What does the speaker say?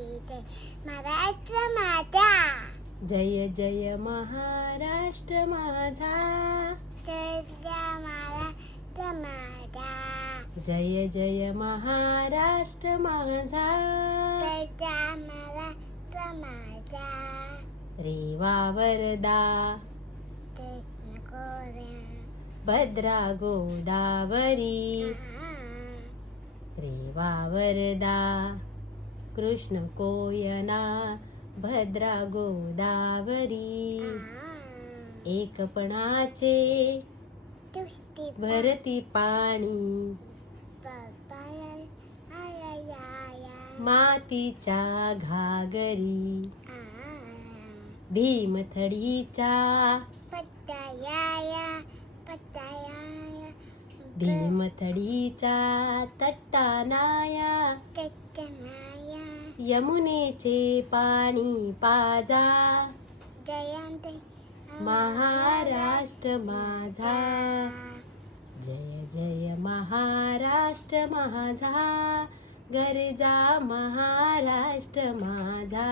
महाराष्ट्र माझा, जय जय महाराष्ट्र माझा, जय महाराष्ट्र माझा, जय जय महाराष्ट्र माझा, जय महाराष्ट्र माझा. रेवा वरदा कृष्ण गोऱ्या भद्रा गोदावरी, रेवा वरदा कृष्ण कोयना भद्रा गोदावरी. एकपणाचे तुष्टी भरती पाणी, मातीच्या घागरी, भीमथडीच्या पत्ताया भीमथडीच्या तट्टानाया, चटनाया यमुनेचे पाणी पाजा, जयंती महाराष्ट्र माझा, जय जय महाराष्ट्र माझा, गरजा महाराष्ट्र माझा.